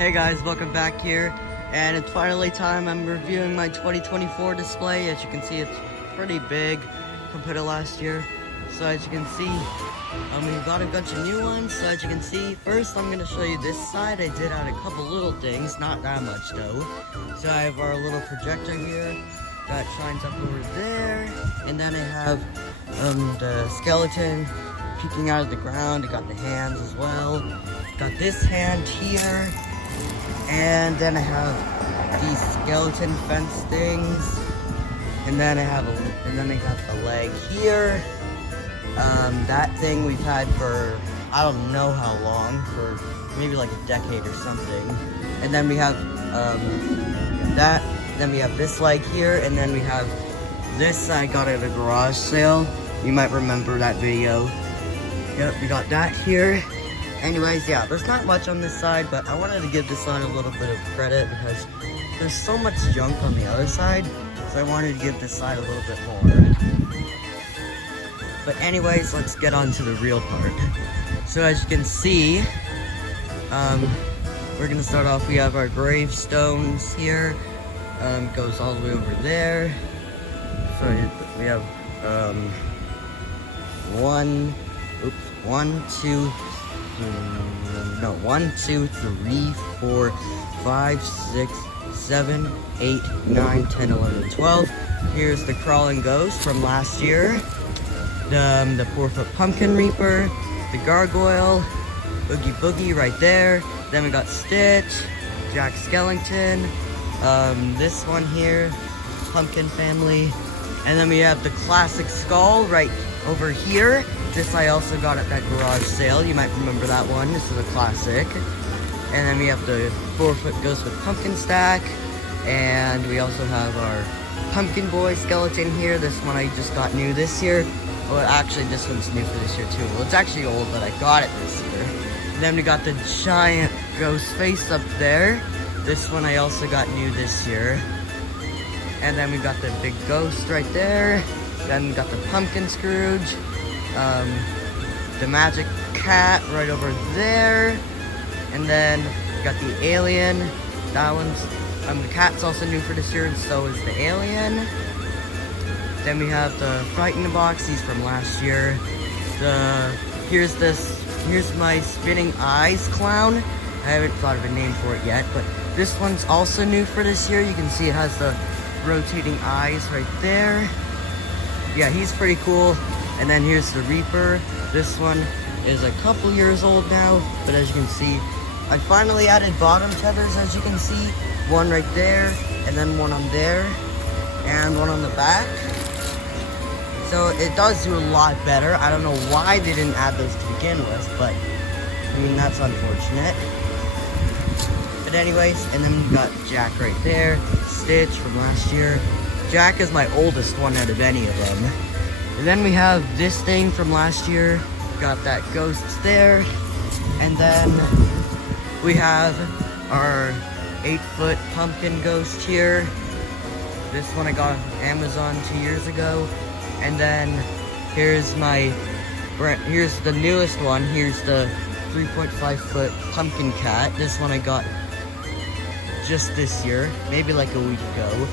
Hey guys, welcome back here, and it's finally time. I'm reviewing my 2024 display. As you can see, it's pretty big compared to last year. So as you can see, we've got a bunch of new ones. So as you can see, first I'm going to show you this side. I did add a couple little things, not that much though. So I have our little projector here that shines up over there, and then I have the skeleton peeking out of the ground. I got the hands as well. Got this hand here, and then I have these skeleton fence things, and then I got the leg here. That thing we've had for I don't know how long, for maybe like a decade or something. And then we have that. Then we have this leg here, and then we have this I got at a garage sale. You might remember that video. Yep, we got that here. Anyways, yeah, there's not much on this side, but I wanted to give this side a little bit of credit because there's so much junk on the other side, so I wanted to give this side a little bit more. But anyways, let's get on to the real part. So as you can see, we're gonna start off. We have our gravestones here. Goes all the way over there. So we have one, 2, 3, 4, 5, 6, 7, 8, 9, 10, 11, 12. Here's the crawling ghost from last year. The 4-foot pumpkin reaper, the gargoyle, Oogie Boogie right there. Then we got Stitch, Jack Skellington, this one here, Pumpkin Family. And then we have the classic skull right over here. This I also got at that garage sale. You might remember that one. This is a classic. And then we have the 4-foot ghost with pumpkin stack. And we also have our pumpkin boy skeleton here. This one I just got new this year. Well, actually, this one's new for this year too. Well, it's actually old, but I got it this year. And then we got the giant ghost face up there. This one I also got new this year. And then we got the big ghost right there. Then we got the pumpkin Scrooge. The magic cat right over there. And then we got the alien. That one's, the cat's also new for this year, and so is the alien. Then we have the Frightened box, he's from last year. Here's my spinning eyes clown. I haven't thought of a name for it yet, but this one's also new for this year. You can see it has the rotating eyes right there. Yeah, he's pretty cool. And then here's the Reaper. This one is a couple years old now, but as you can see, I finally added bottom tethers, as you can see. One right there, and then one on there, and one on the back. So it does do a lot better. I don't know why they didn't add those to begin with, but I mean, that's unfortunate. But anyways, and then we got Jack right there, Stitch from last year. Jack is my oldest one out of any of them. And then we have this thing from last year. Got that ghost there. And then we have our 8-foot pumpkin ghost here. This one I got on Amazon 2 years ago. And then here's the newest one. Here's the 3.5-foot pumpkin cat. This one I got just this year, maybe like a week ago.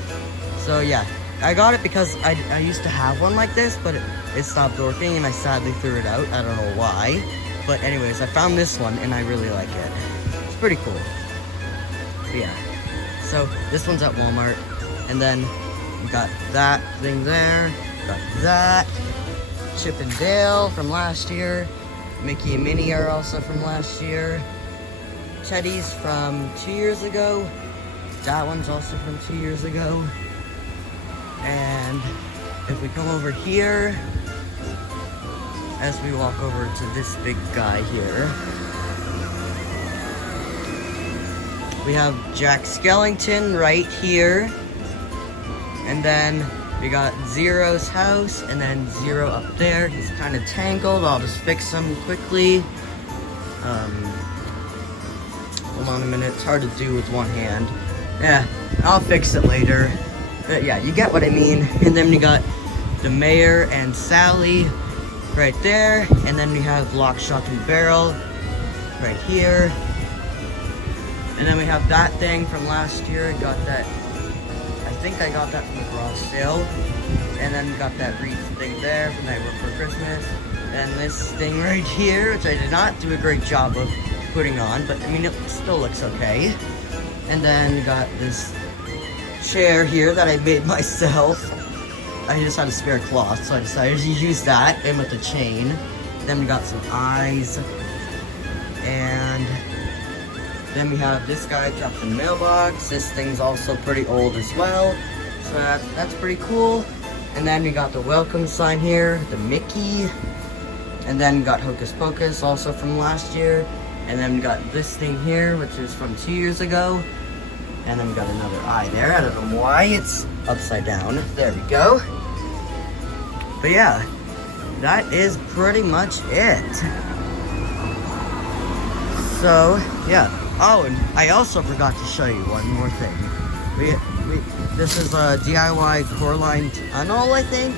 So yeah, I got it because I used to have one like this, but it stopped working and I sadly threw it out. I don't know why. But anyways, I found this one and I really like it. It's pretty cool. But yeah, so this one's at Walmart. And then we got that thing there. Got that. Chip and Dale from last year. Mickey and Minnie are also from last year. Teddy's from 2 years ago. That one's also from 2 years ago. And if we come over here, as we walk over to this big guy here, we have Jack Skellington right here. And then we got Zero's house, and then Zero up there. He's kind of tangled. I'll just fix him quickly. Hold on a minute. It's hard to do with one hand. Yeah, I'll fix it later. But yeah, you get what I mean. And then we got the Mayor and Sally right there. And then we have Lock, Shock, and Barrel right here. And then we have that thing from last year. I got that, I think I got that from the garage sale. And then we got that wreath thing there from that for Christmas. And this thing right here, which I did not do a great job of putting on, but I mean, it still looks okay. And then we got this chair here that I made myself. I just had a spare cloth, so I decided to use that, and with the chain. Then we got some eyes. And then we have this guy dropped in the mailbox. This thing's also pretty old as well. So that's pretty cool. And then we got the welcome sign here, the Mickey. And then we got Hocus Pocus, also from last year. And then we got this thing here, which is from 2 years ago. And then we got another eye there. I don't know why it's upside down. There we go. But yeah, that is pretty much it. So, yeah. Oh, and I also forgot to show you one more thing. This is a DIY Coraline tunnel, I think.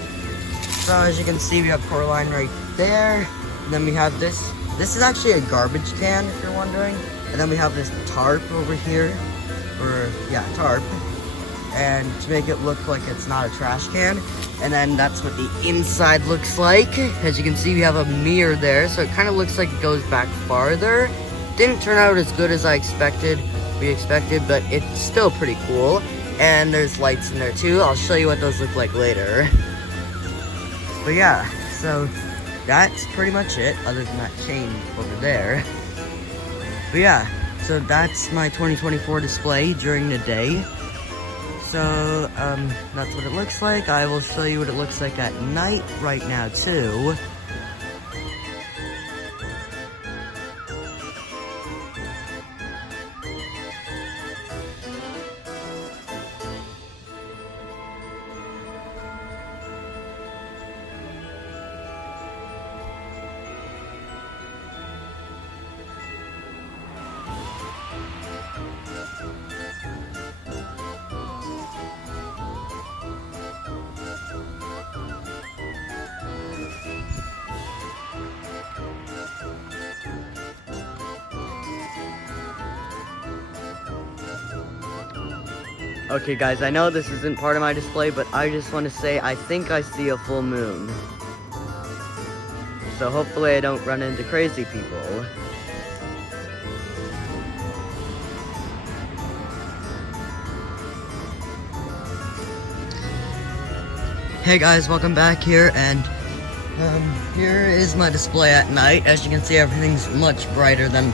So as you can see, we have Coraline right there. And then we have this. This is actually a garbage can, if you're wondering. And then we have this tarp over here. Or, yeah, tarp. And to make it look like it's not a trash can. And then that's what the inside looks like. As you can see, we have a mirror there. So it kind of looks like it goes back farther. Didn't turn out as good as we expected, but it's still pretty cool. And there's lights in there too. I'll show you what those look like later. But yeah, so that's pretty much it, other than that chain over there. But yeah, so that's my 2024 display during the day. So that's what it looks like. I will show you what it looks like at night right now too. Okay guys, I know this isn't part of my display, but I just want to say I think I see a full moon. So hopefully I don't run into crazy people. Hey guys, welcome back here, and here is my display at night. As you can see, everything's much brighter than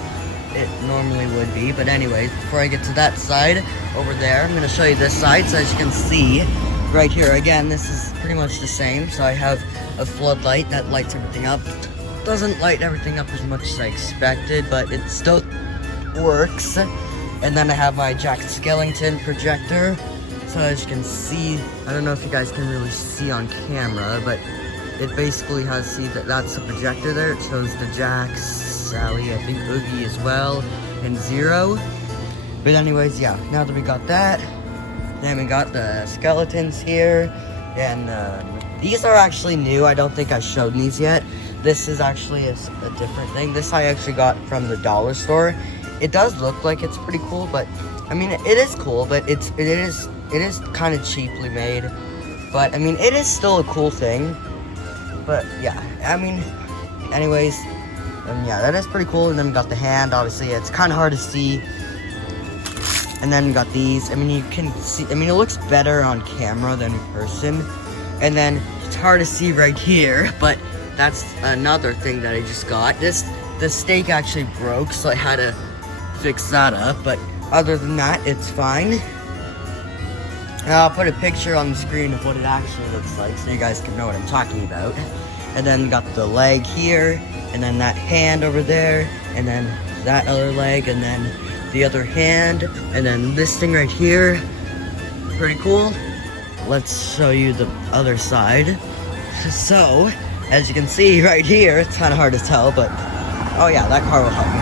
it normally would be. But anyways, before I get to that side over there, I'm going to show you this side. So as you can see right here, again, this is pretty much the same. So I have a floodlight that lights everything up. Doesn't light everything up as much as I expected, but it still works. And then I have my Jack Skellington projector. So as you can see, I don't know if you guys can really see on camera, but it basically has, see that's the projector there. It shows the Jacks, Sally, I think Oogie as well, and Zero. But anyways, yeah, now that we got that, then we got the skeletons here, and these are actually new. I don't think I showed these yet. This is actually a different thing. This I actually got from the dollar store. It does look like it's pretty cool, but I mean, it is cool, but it is kind of cheaply made. But I mean, it is still a cool thing. But yeah, I mean, anyways, yeah, that is pretty cool. And then we got the hand. Obviously, it's kind of hard to see. And then we got these. I mean, you can see. I mean, it looks better on camera than in person. And then it's hard to see right here, but that's another thing that I just got. The stake actually broke, so I had to fix that up. But other than that, it's fine. And I'll put a picture on the screen of what it actually looks like, so you guys can know what I'm talking about. And then we got the leg here, and then that hand over there, and then that other leg, and then the other hand, and then this thing right here. Pretty cool. Let's show you the other side. So, as you can see right here, it's kind of hard to tell, but oh yeah, that car will help me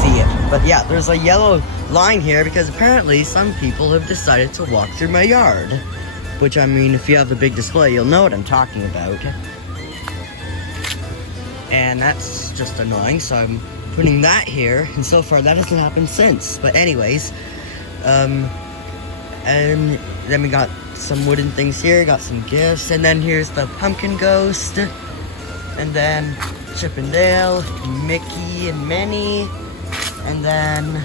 see it. But yeah, there's a yellow line here because apparently some people have decided to walk through my yard. Which, I mean, if you have a big display, you'll know what I'm talking about. And that's just annoying, so I'm putting that here, and so far that hasn't happened since. But anyways, and then we got some wooden things here, got some gifts, and then here's the pumpkin ghost, and then Chip and Dale, Mickey and Minnie, and then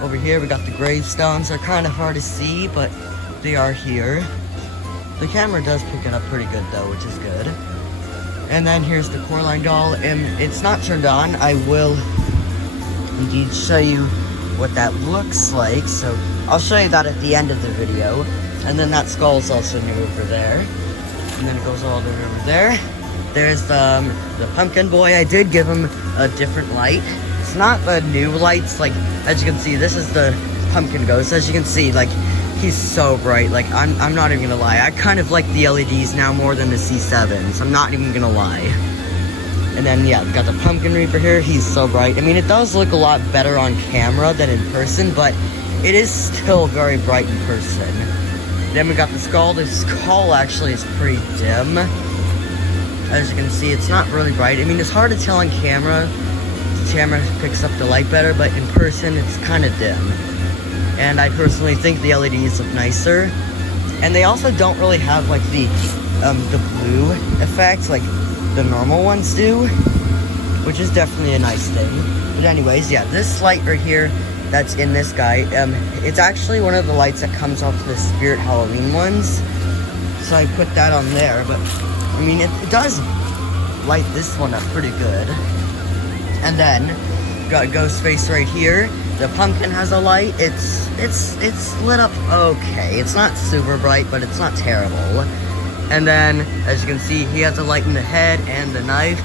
over here we got the gravestones. They're kind of hard to see, but they are here. The camera does pick it up pretty good though, which is good. And then here's the Coraline doll, and it's not turned on. I will indeed show you what that looks like, so I'll show you that at the end of the video. And then that skull's also new over there, and then it goes all the way over there. There's the pumpkin boy. I did give him a different light. It's not the new lights, like, as you can see, this is the pumpkin ghost. As you can see, like, he's so bright. Like, I'm not even gonna lie. I kind of like the LEDs now more than the C7s. I'm not even gonna lie. And then, yeah, we got the pumpkin reaper here. He's so bright. I mean, it does look a lot better on camera than in person, but it is still very bright in person. Then we got the skull. The skull actually is pretty dim. As you can see, it's not really bright. I mean, it's hard to tell on camera. The camera picks up the light better, but in person, it's kind of dim. And I personally think the LEDs look nicer. And they also don't really have like the blue effect like the normal ones do, which is definitely a nice thing. But anyways, yeah, this light right here that's in this guy, it's actually one of the lights that comes off the Spirit Halloween ones. So I put that on there, but I mean, it does light this one up pretty good. And then got Ghostface right here. The pumpkin has a light. It's lit up okay. It's not super bright, but it's not terrible. And then, as you can see, he has a light in the head and the knife.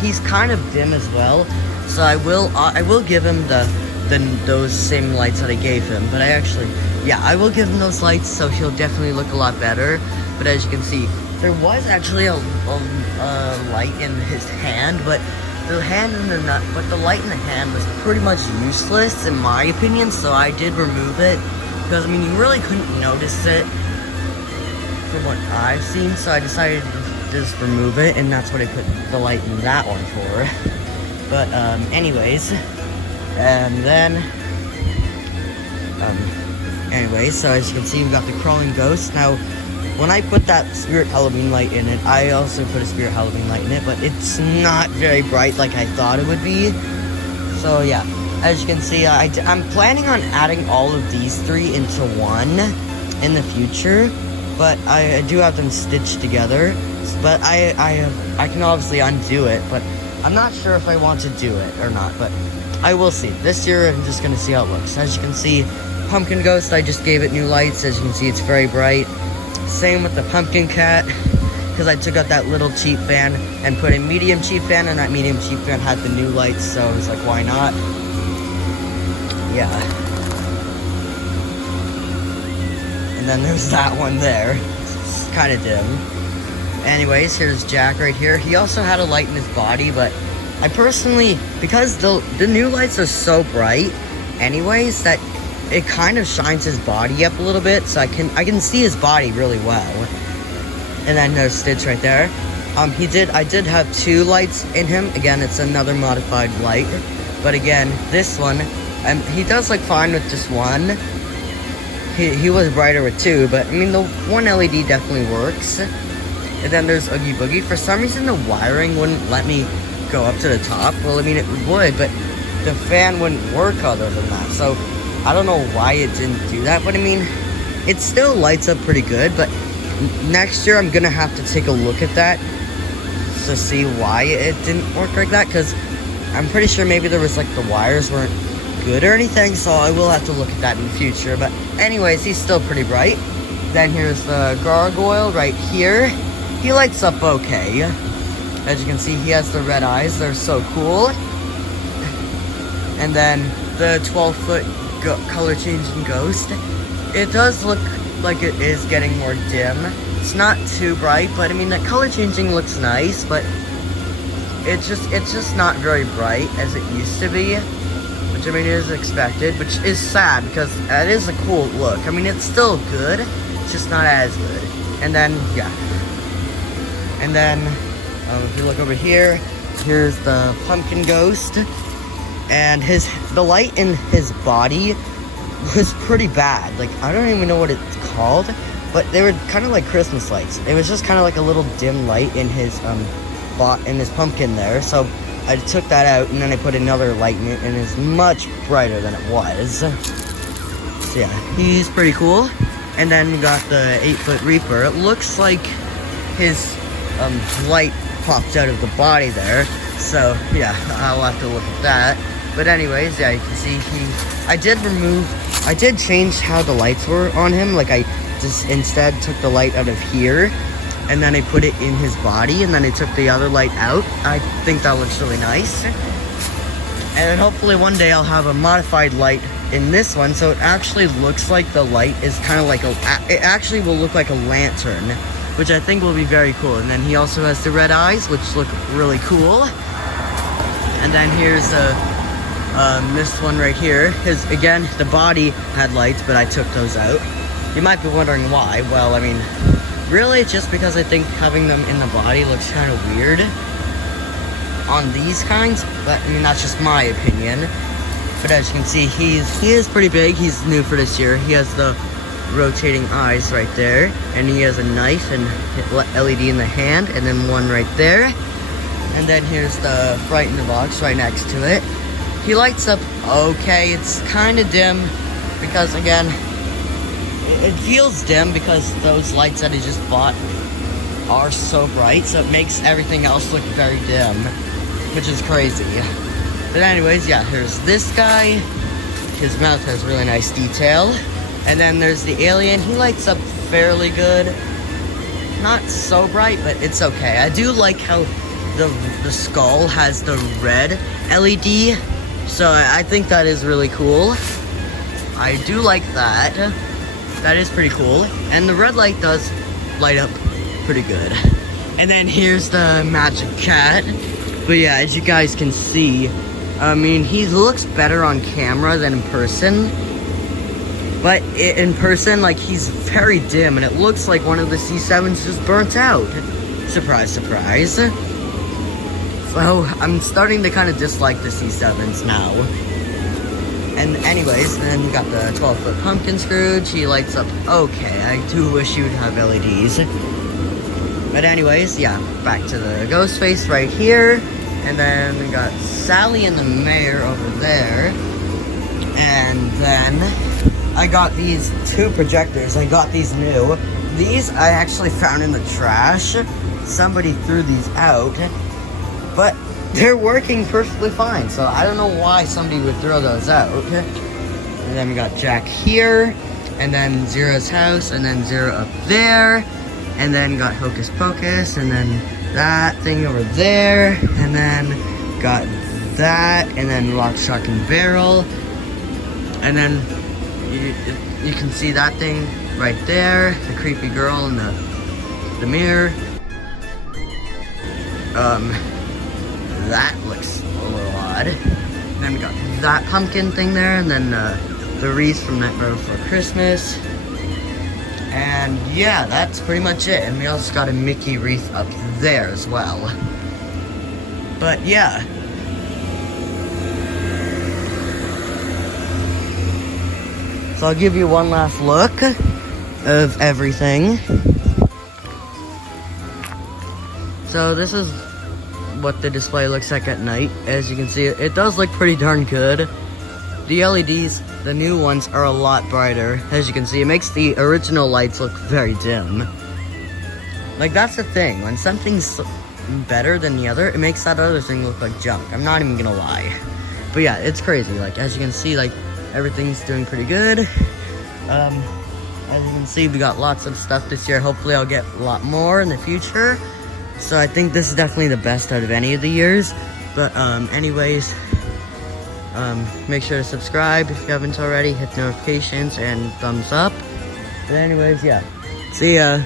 He's kind of dim as well. So I will give him those same lights that I gave him. But I will give him those lights, so he'll definitely look a lot better. But as you can see, there was actually a light in his hand, but the light in the hand was pretty much useless in my opinion, so I did remove it, because I mean, you really couldn't notice it from what I've seen, so I decided to just remove it, and that's what I put the light in that one for. But anyways, and then so as you can see, we got the crawling ghost. Now, when I put that Spirit Halloween light in it, I also put a Spirit Halloween light in it, but it's not very bright like I thought it would be. So yeah, as you can see, I'm planning on adding all of these three into one in the future, but I do have them stitched together. But I can obviously undo it, but I'm not sure if I want to do it or not, but I will see. This year, I'm just going to see how it looks. As you can see, Pumpkin Ghost, I just gave it new lights. As you can see, it's very bright. Same with the Pumpkin Cat, because I took out that little cheap fan and put a medium cheap fan, and that medium cheap fan had the new lights, so I was like, why not? Yeah. And then there's that one there. It's kind of dim. Anyways, here's Jack right here. He also had a light in his body, but I personally, because the new lights are so bright anyways, that it kind of shines his body up a little bit, so I can see his body really well. And then there's Stitch right there. I did have two lights in him. Again, it's another modified light, but again, this one, he does look fine with just one. He was brighter with two, but I mean, the one LED definitely works. And then there's Oogie Boogie. For some reason, the wiring wouldn't let me go up to the top. Well, I mean, it would, but the fan wouldn't work other than that. So I don't know why it didn't do that, but I mean, it still lights up pretty good. But next year, I'm gonna have to take a look at that to see why it didn't work like that, because I'm pretty sure maybe there was like the wires weren't good or anything, so I will have to look at that in the future. But anyways, he's still pretty bright. Then here's the gargoyle right here. He lights up okay. As you can see, he has the red eyes. They're so cool. And then the 12-foot color changing ghost. It does look like it is getting more dim. It's not too bright, but I mean, the color changing looks nice, but it's just not very bright as it used to be, which I mean is expected, which is sad because that is a cool look. I mean, it's still good, it's just not as good. And then, yeah. And then, if you look over here, here's the pumpkin ghost. And the light in his body was pretty bad. Like, I don't even know what it's called, but they were kind of like Christmas lights. It was just kind of like a little dim light in his pumpkin there. So I took that out, and then I put another light in it, and it's much brighter than it was. So yeah, he's pretty cool. And then we got the 8-foot Reaper. It looks like his light popped out of the body there. So yeah, I'll have to look at that. But anyways, yeah, you can see I did change how the lights were on him. Like, I just instead took the light out of here, and then I put it in his body, and then I took the other light out. I think that looks really nice. And then hopefully one day I'll have a modified light in this one, so it actually looks like the light is kind of like it actually will look like a lantern, which I think will be very cool. And then he also has the red eyes, which look really cool. And then here's this one right here. Again, the body had lights, but I took those out. You might be wondering why. Well, I mean, really, it's just because I think having them in the body looks kind of weird on these kinds. But I mean, that's just my opinion. But as you can see, he is pretty big. He's new for this year. He has the rotating eyes right there, and he has a knife and LED in the hand, and then one right there. And then here's the Fright in the Box right next to it. He lights up okay. It's kind of dim because, again, it feels dim because those lights that I just bought are so bright, so it makes everything else look very dim, which is crazy. But anyways, yeah, here's this guy. His mouth has really nice detail. And then there's the alien. He lights up fairly good. Not so bright, but it's okay. I do like how the skull has the red LED. So I think that is really cool. I do like that. That is pretty cool. And the red light does light up pretty good. And then here's the magic cat. But yeah, as you guys can see, I mean, he looks better on camera than in person. But in person, like, he's very dim, and it looks like one of the C7s just burnt out. Surprise, surprise. So I'm starting to kind of dislike the C7s now. And anyways, then you got the 12-foot pumpkin Scrooge. He lights up okay. I do wish he would have LEDs. But anyways, yeah, back to the ghost face right here. And then we got Sally and the mayor over there. And then I got these two projectors. I got these new. These I actually found in the trash. Somebody threw these out. But they're working perfectly fine. So I don't know why somebody would throw those out. And then we got Jack here. And then Zero's house. And then Zero up there. And then got Hocus Pocus. And then that thing over there. And then got that. And then Lock, Shock, and Barrel. And then you can see that thing right there. The creepy girl in the mirror. That looks a little odd. And then we got that pumpkin thing there, and then the wreath from Nightmare Before Christmas. And yeah, that's pretty much it. And we also got a Mickey wreath up there as well. But yeah. So I'll give you one last look of everything. So this is what the display looks like at night. As you can see, it does look pretty darn good. The LEDs, the new ones, are a lot brighter. As you can see, it makes the original lights look very dim. Like, that's the thing. When something's better than the other, it makes that other thing look like junk. I'm not even gonna lie. But yeah, it's crazy. Like, as you can see, like, everything's doing pretty good. As you can see, we got lots of stuff this year. Hopefully I'll get a lot more in the future. So I think this is definitely the best out of any of the years. But anyways, make sure to subscribe if you haven't already. Hit notifications and thumbs up. But anyways, yeah. See ya.